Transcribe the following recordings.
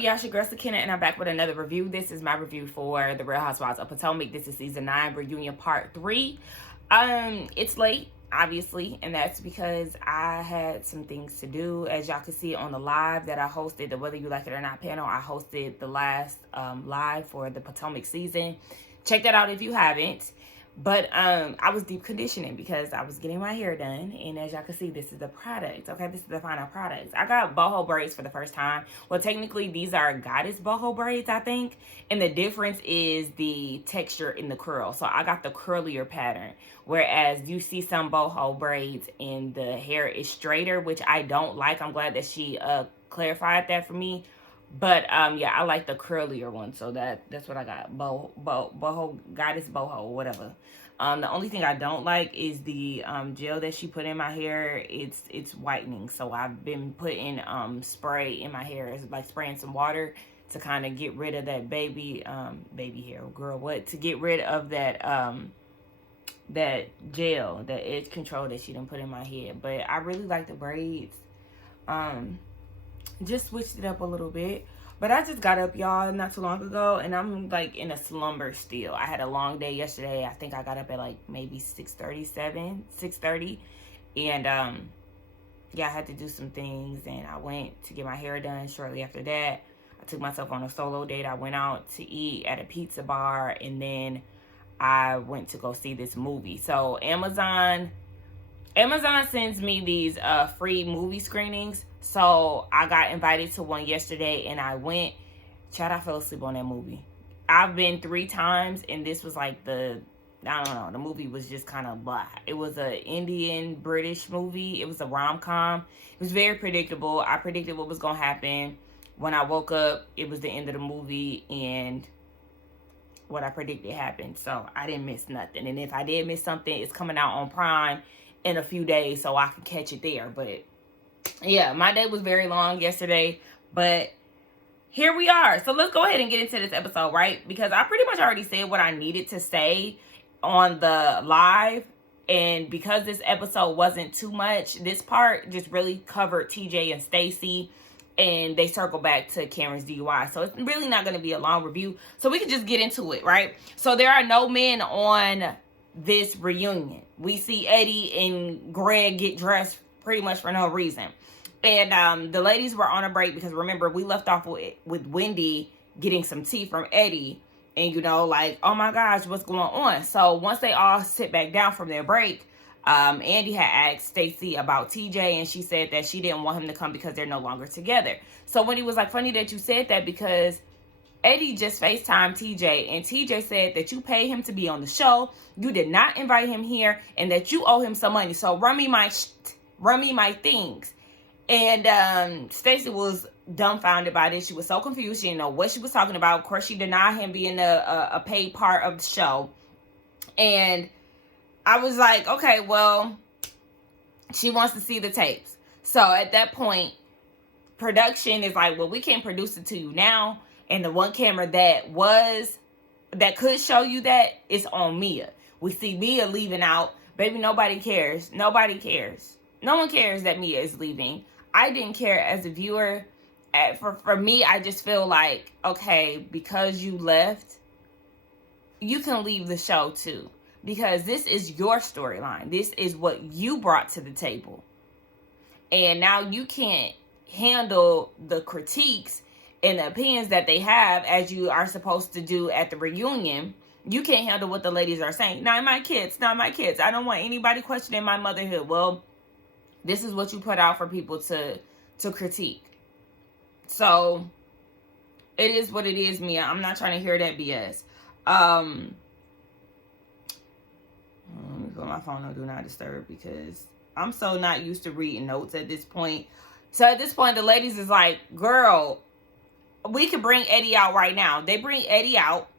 up, y'all? It's your girl Sakina, and I'm back with another review. This is my review for the Real Housewives of Potomac. This is season 9 reunion part 3. It's late, obviously, and that's because I had some things to do. As y'all can see on the live that I hosted, the Whether You Like It or Not panel, I hosted the last live for the Potomac season. Check that out if you haven't. But I was deep conditioning because I was getting my hair done. And as y'all can see, this is the product. Okay, this is the final product. I got boho braids for the first time. Well, technically, these are goddess boho braids, I think. And the difference is the texture in the curl. So I got the curlier pattern. Whereas you see some boho braids and the hair is straighter, which I don't like. I'm glad that she clarified that for me. But yeah, I like the curlier one, so that's what I got. Boho goddess boho, whatever. The only thing I don't like is the gel that she put in my hair. It's whitening, so I've been putting spray in my hair. It's like spraying some water to kind of get rid of that baby hair, girl. What to get rid of that that gel, that edge control that she done put in my head. But I really like the braids. Just switched it up a little bit. But I just got up, y'all, not too long ago, and I'm like in a slumber still. I had a long day yesterday. I think I got up at like maybe 6:30. And yeah, I had to do some things, and I went to get my hair done shortly after that. I took myself on a solo date. I went out to eat at a pizza bar, and then I went to go see this movie. So Amazon sends me these free movie screenings. So I got invited to one yesterday, and I went. Chad, I fell asleep on that movie. I've been 3 times, and this was like I don't know, the movie was just kind of blah. It was an Indian British movie. It was a rom-com. It was very predictable. I predicted what was going to happen. When I woke up, it was the end of the movie, and what I predicted happened. So I didn't miss nothing. And if I did miss something, it's coming out on Prime in a few days, so I can catch it there. But yeah, my day was very long yesterday, but here we are. So let's go ahead and get into this episode, right? Because I pretty much already said what I needed to say on the live, and because this episode wasn't too much, this part just really covered TJ and Stacy, and they circle back to Karen's DUI. So it's really not going to be a long review, so we can just get into it, right? So there are no men on this reunion. We see Eddie and Greg get dressed pretty much for no reason. And the ladies were on a break because, remember, we left off with Wendy getting some tea from Eddie. And, you know, like, oh my gosh, what's going on? So once they all sit back down from their break, Andy had asked Stacy about TJ, and she said that she didn't want him to come because they're no longer together. So Wendy was like, funny that you said that, because Eddie just FaceTimed TJ, and TJ said that you paid him to be on the show, you did not invite him here, and that you owe him some money. So run me my things. And Stacy was dumbfounded by this. She was so confused. She didn't know what she was talking about. Of course, she denied him being a paid part of the show. And I was like, okay, well, she wants to see the tapes. So at that point, production is like, well, we can't produce it to you now. And the one camera that could show you that is on Mia. We see Mia leaving out. Baby, nobody cares. Nobody cares. No one cares that Mia is leaving. I didn't care as a viewer. For me, I just feel like, okay, because you left, you can leave the show too. Because this is your storyline. This is what you brought to the table. And now you can't handle the critiques and the opinions that they have, as you are supposed to do at the reunion. You can't handle what the ladies are saying. Not my kids. I don't want anybody questioning my motherhood. Well, this is what you put out for people to critique. So it is what it is, Mia. I'm not trying to hear that BS. Let me put my phone on Do Not Disturb, because I'm so not used to reading notes at this point. So at this point, the ladies is like, girl, we could bring Eddie out right now. They bring Eddie out.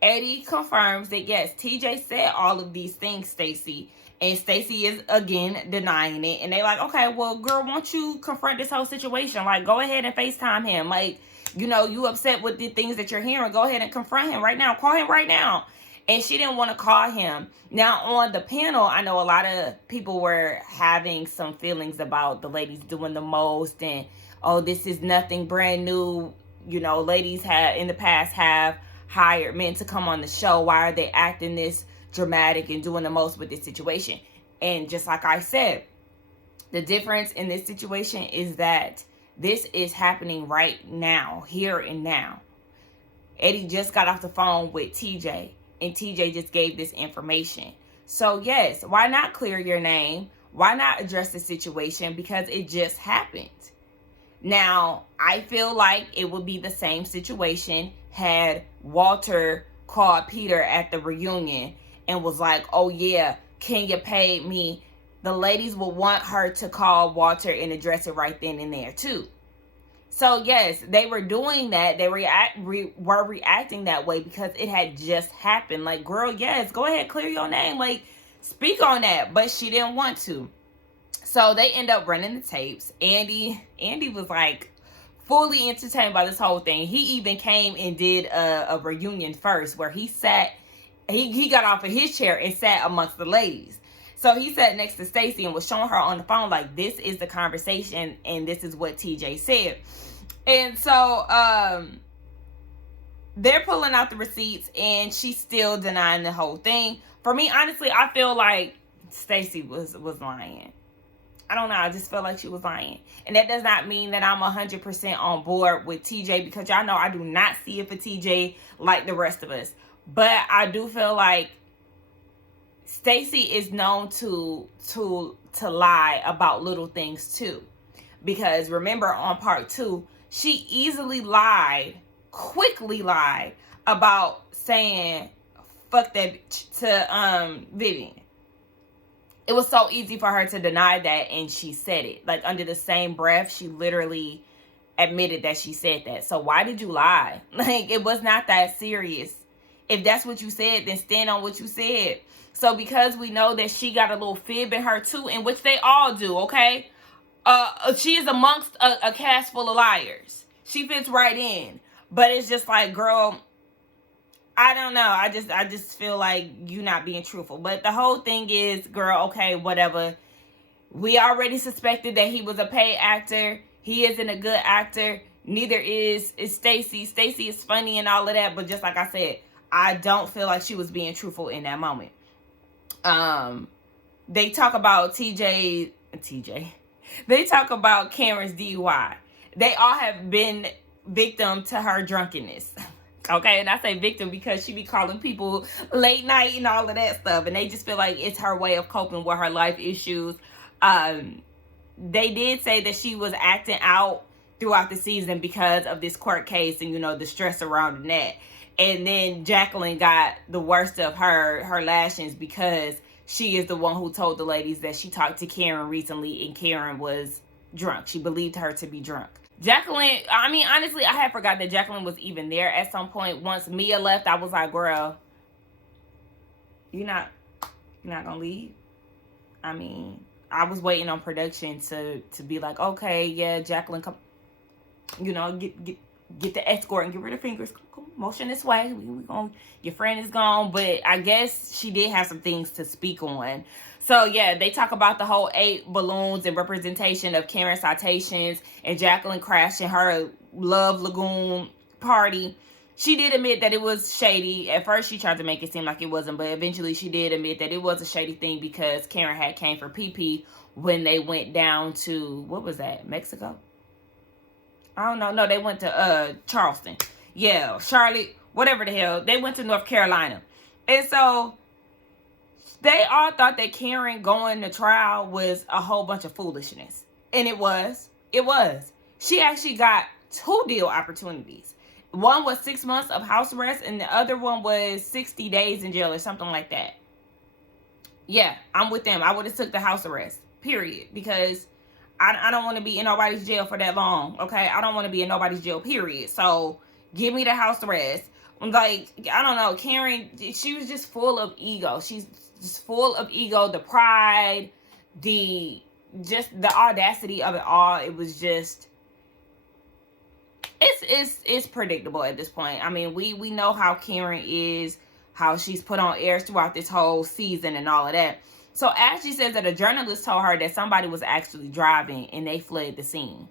Eddie confirms that, yes, TJ said all of these things, Stacy. And Stacy is, again, denying it. And they like, okay, well, girl, won't you confront this whole situation? Like, go ahead and FaceTime him. Like, you know, you upset with the things that you're hearing. Go ahead and confront him right now. Call him right now. And she didn't want to call him. Now, on the panel, I know a lot of people were having some feelings about the ladies doing the most. And, oh, this is nothing brand new. ladies have in the past have hired men to come on the show. Why are they acting this dramatic and doing the most with this situation? And just like I said, the difference in this situation is that this is happening right now, here and now. Eddie just got off the phone with TJ, and TJ just gave this information. So yes, why not clear your name? Why not address the situation? Because it just happened. Now, I feel like it would be the same situation had Walter called Peter at the reunion and was like, oh yeah, Kenya paid me. The ladies will want her to call Walter and address it right then and there too. So yes, they were doing that. They were reacting that way because it had just happened. Like, girl, yes, go ahead, clear your name. Like, speak on that. But she didn't want to. So they end up running the tapes. Andy was like fully entertained by this whole thing. He even came and did a reunion first where he sat, he got off of his chair and sat amongst the ladies. So he sat next to Stacy and was showing her on the phone, like, this is the conversation and this is what TJ said. And so they're pulling out the receipts and she's still denying the whole thing. For me, honestly, I feel like Stacy was lying. I don't know. I just feel like she was lying. And that does not mean that I'm 100% on board with TJ, because y'all know I do not see it for TJ like the rest of us. But I do feel like Stacy is known to lie about little things too. Because remember on part 2, she easily quickly lied about saying fuck that bitch to Vivian. It was so easy for her to deny that, and she said it. Like, under the same breath, she literally admitted that she said that. So why did you lie? Like, it was not that serious. If that's what you said, then stand on what you said. So because we know that she got a little fib in her too, in which they all do, okay? She is amongst a cast full of liars. She fits right in. But it's just like, girl, I don't know. I just feel like you not being truthful. But the whole thing is, girl, okay, whatever. We already suspected that he was a paid actor. He isn't a good actor. Neither is Stacy. Stacy is funny and all of that. But just like I said, I don't feel like she was being truthful in that moment. They talk about TJ. They talk about Karen's DUI. They all have been victim to her drunkenness. Okay, and I say victim because she be calling people late night and all of that stuff. And they just feel like it's her way of coping with her life issues. They did say that she was acting out throughout the season because of this court case and, the stress around that. And then Jacqueline got the worst of her lashings because she is the one who told the ladies that she talked to Karen recently and Karen was drunk. She believed her to be drunk. Jacqueline, I mean, honestly, I had forgot that Jacqueline was even there at some point. Once Mia left, I was like, girl, you're not gonna leave? I mean, I was waiting on production to be like, okay, yeah, Jacqueline, come, get the escort and get rid of fingers. Come, motion this way. We gonna, your friend is gone. But I guess she did have some things to speak on. So, yeah, they talk about the whole 8 balloons and representation of Karen citations and Jacqueline crashing her Love Lagoon party. She did admit that it was shady. At first, she tried to make it seem like it wasn't, but eventually she did admit that it was a shady thing because Karen had came for PP when they went down to, what was that, Mexico? I don't know. No, they went to Charleston. Yeah, Charlotte, whatever the hell. They went to North Carolina. And so they all thought that Karen going to trial was a whole bunch of foolishness. And it was. It was. She actually got 2 deal opportunities. One was 6 months of house arrest and the other one was 60 days in jail or something like that. Yeah, I'm with them. I would have took the house arrest, period. Because I don't want to be in nobody's jail for that long, okay? I don't want to be in nobody's jail, period. So give me the house arrest. Like, I don't know. Karen, she was just full of ego. She's just full of ego, the pride, the audacity of it all. It was just, it's predictable at this point. I mean, we know how Karen is, how she's put on airs throughout this whole season and all of that. So Ashley says that a journalist told her that somebody was actually driving and they fled the scene.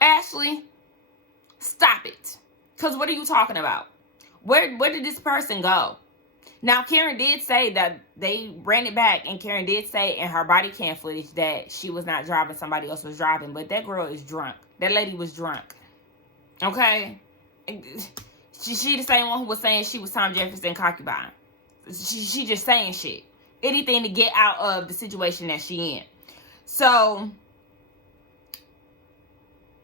Ashley, stop it. Because what are you talking about? Where did this person go? Now, Karen did say that they ran it back, and Karen did say in her body cam footage that she was not driving, somebody else was driving, but that girl is drunk. That lady was drunk. Okay? She the same one who was saying she was Tom Jefferson concubine. She just saying shit. Anything to get out of the situation that she in. So,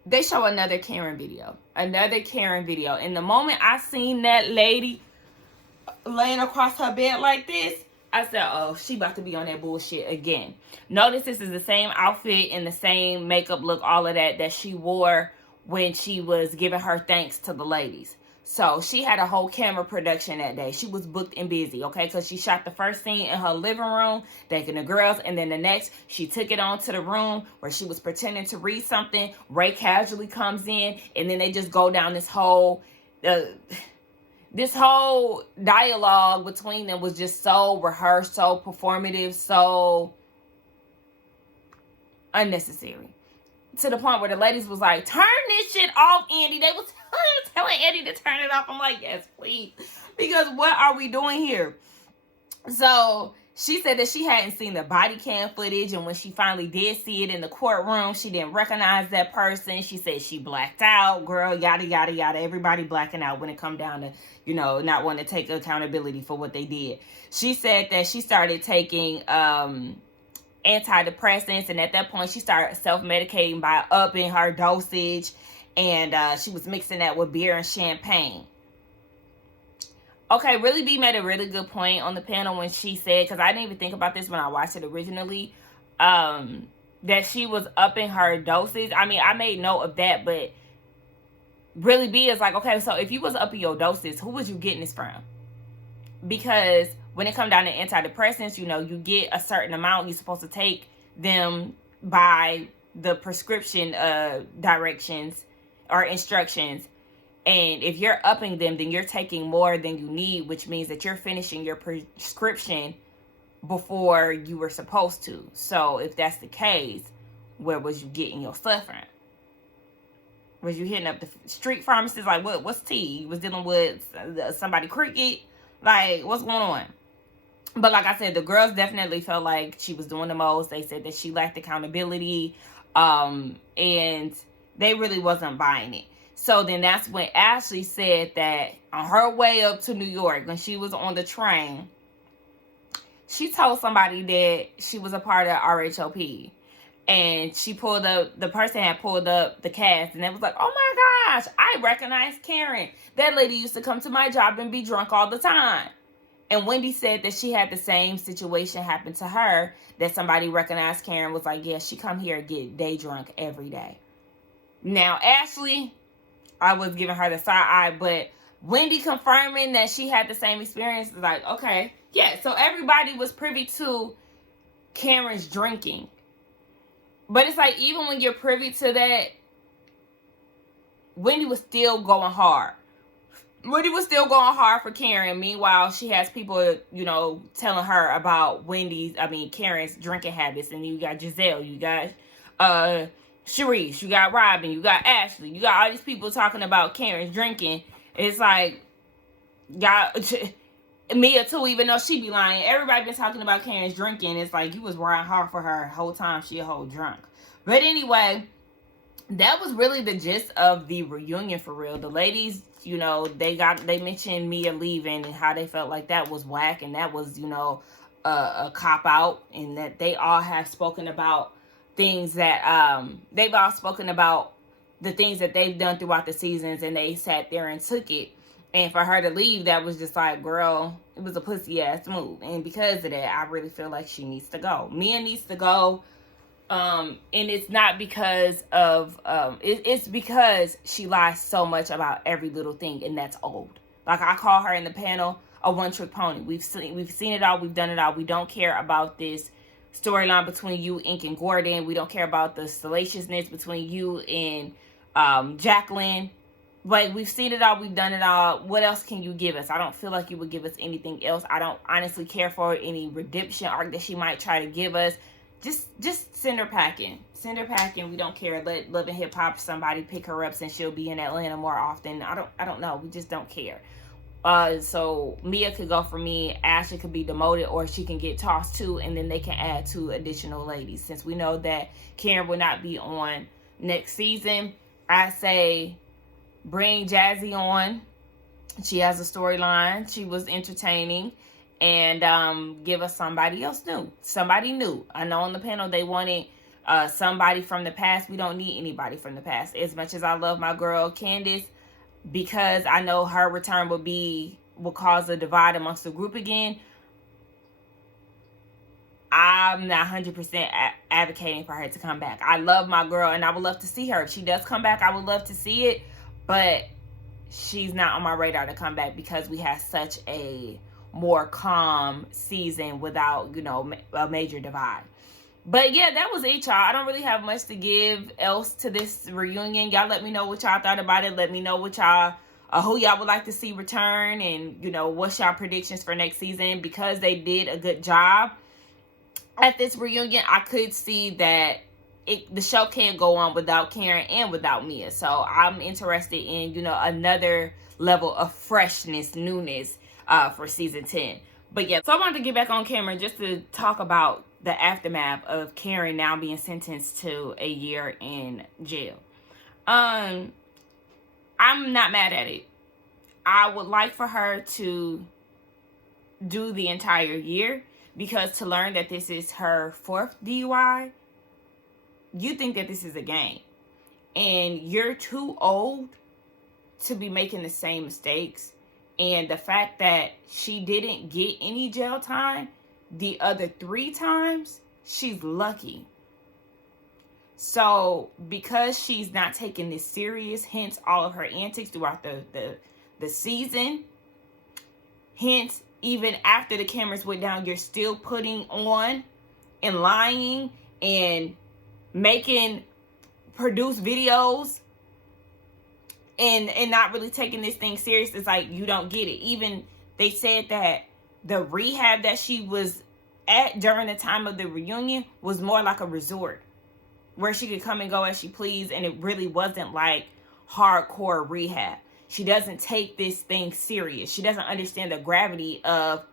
they show another Karen video. Another Karen video. And the moment I seen that lady laying across her bed like this, I said, oh, she about to be on that bullshit again. Notice this is the same outfit and the same makeup look, all of that she wore when she was giving her thanks to the ladies. So she had a whole camera production that day. She was booked and busy, okay? Because she shot the first scene in her living room, thanking the girls. And then the next, she took it on to the room where she was pretending to read something. Ray casually comes in. And then they just go down this whole dialogue between them was just so rehearsed, so performative, so unnecessary. To the point where the ladies was like, turn this shit off, Andy. They was telling Andy to turn it off. I'm like, yes, please. Because what are we doing here? So she said that she hadn't seen the body cam footage. And when she finally did see it in the courtroom, she didn't recognize that person. She said she blacked out. Girl, yada, yada, yada. Everybody blacking out when it come down to, not wanting to take accountability for what they did. She said that she started taking antidepressants, and at that point she started self-medicating by upping her dosage, and she was mixing that with beer and champagne. Okay, Really B made a really good point on the panel when she said, because I didn't even think about this when I watched it originally, that she was upping her dosage. I mean, I made note of that, but Really B is like, okay, so if you was upping your doses, who was you getting this from? Because when it comes down to antidepressants, you get a certain amount. You're supposed to take them by the prescription directions or instructions. And if you're upping them, then you're taking more than you need, which means that you're finishing your prescription before you were supposed to. So if that's the case, where was you getting your stuff from? Was you hitting up the street pharmacist? Like, what's tea? You was dealing with somebody cricket? Like, what's going on? But like I said, the girls definitely felt like she was doing the most. They said that she lacked accountability. And they really wasn't buying it. So then that's when Ashley said that on her way up to New York, when she was on the train, she told somebody that she was a part of RHOP. And she pulled up, the person had pulled up the cast, and it was like, oh my gosh, I recognize Karen. That lady used to come to my job and be drunk all the time. And Wendy said that she had the same situation happen to her, that somebody recognized Karen, was like, yeah, she come here and get day drunk every day. Now, Ashley, I was giving her the side eye, but Wendy confirming that she had the same experience is like, okay, yeah, so everybody was privy to Karen's drinking. But it's like, even when you're privy to that, Wendy was still going hard. Wendy was still going hard for Karen. Meanwhile, she has people, telling her about Karen's drinking habits. And you got Giselle, you got Sharice, you got Robin, you got Ashley, you got all these people talking about Karen's drinking. It's like, Mia too, even though she be lying. Everybody been talking about Karen's drinking. It's like, you was riding hard for her the whole time she a whole drunk. But anyway, that was really the gist of the reunion for real. The ladies, they mentioned Mia leaving and how they felt like that was whack and that was, a cop out, and that they all have spoken about things that they've all spoken about the things that they've done throughout the seasons, and they sat there and took it. And for her to leave, that was just like, girl, it was a pussy ass move. And because of that, I really feel like she needs to go. Mia needs to go. And it's not because of, it's because she lies so much about every little thing, and that's old. Like I call her in the panel a one-trick pony. We've seen it all. We've done it all. We don't care about this storyline between you, Ink, and Gordon. We don't care about the salaciousness between you and Jacqueline. Like, we've seen it all. We've done it all. What else can you give us? I don't feel like you would give us anything else. I don't honestly care for any redemption arc that she might try to give us. just send her packing. Send her packing. We don't care. Let Love and Hip Hop somebody pick her up since she'll be in Atlanta more often. I don't know. We just don't care. So Mia could go for me, Ashley could be demoted, or she can get tossed too, and then they can add 2 additional ladies. Since we know that Karen will not be on next season, I say bring Jazzy on. She has a storyline. She was entertaining. And give us somebody else new. Somebody new. I know on the panel they wanted somebody from the past. We don't need anybody from the past. As much as I love my girl Candace, because I know her return will cause a divide amongst the group again, I'm not 100% advocating for her to come back. I love my girl, and I would love to see her. If she does come back, I would love to see it, but she's not on my radar to come back because we had such a more calm season without, a major divide. But yeah, that was it, y'all. I don't really have much to give else to this reunion. Y'all let me know what y'all thought about it. Let me know what y'all, who y'all would like to see return, and, what's y'all predictions for next season. Because they did a good job at this reunion, I could see that the show can't go on without Karen and without Mia. So I'm interested in, another level of freshness, newness for season 10. But yeah, so I wanted to get back on camera just to talk about the aftermath of Karen now being sentenced to a year in jail. I'm not mad at it. I would like for her to do the entire year, because to learn that this is her 4th DUI, you think that this is a game. And you're too old to be making the same mistakes. And the fact that she didn't get any jail time the other 3 times, she's lucky. So because she's not taking this serious, hence all of her antics throughout the season, hence even after the cameras went down, you're still putting on and lying and produce videos and not really taking this thing serious. It's like, you don't get it. Even they said that the rehab that she was at during the time of the reunion was more like a resort where she could come and go as she pleased, and it really wasn't like hardcore rehab. She doesn't take this thing serious. She doesn't understand the gravity of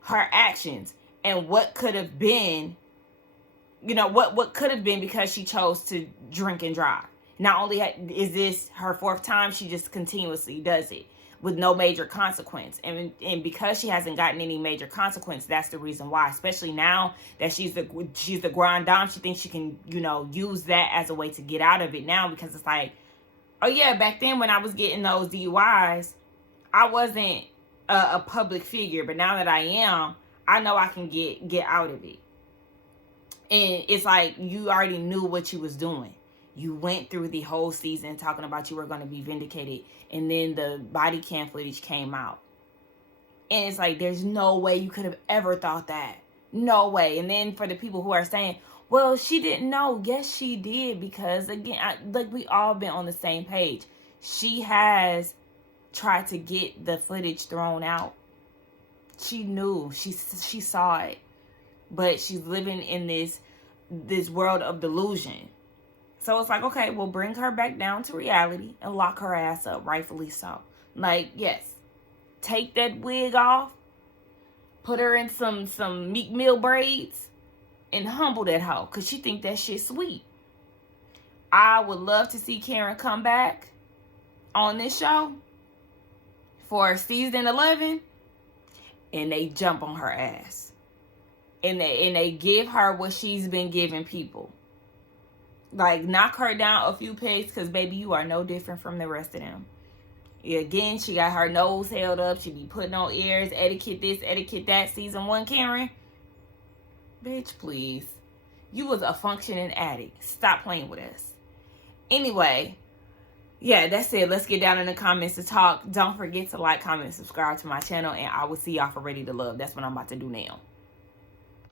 her actions and what could have been, what could have been because she chose to drink and drive. Not only is this her 4th time, she just continuously does it with no major consequence. And because she hasn't gotten any major consequence, that's the reason why. Especially now that she's the grand dame, she thinks she can, use that as a way to get out of it now, because it's like, oh yeah, back then when I was getting those DUIs, I wasn't a public figure, but now that I am, I know I can get out of it. And it's like, you already knew what you was doing. You went through the whole season talking about you were going to be vindicated, and then the body cam footage came out. And it's like, there's no way you could have ever thought that. No way. And then for the people who are saying, well, she didn't know. Yes, she did, because again, we all been on the same page. She has tried to get the footage thrown out. She knew. She saw it. But she's living in this world of delusion. So it's like, okay, we'll bring her back down to reality and lock her ass up, rightfully so. Like, yes, take that wig off, put her in some Meek Mill braids, and humble that hoe, because she think that shit sweet. I would love to see Karen come back on this show for season 11, and they jump on her ass. And they give her what she's been giving people. Like, knock her down a few pegs, because, baby, you are no different from the rest of them. Again, she got her nose held up. She be putting on airs, etiquette this, etiquette that. Season 1, Karen. Bitch, please. You was a functioning addict. Stop playing with us. Anyway, yeah, that's it. Let's get down in the comments to talk. Don't forget to like, comment, and subscribe to my channel. And I will see y'all for Ready to Love. That's what I'm about to do now.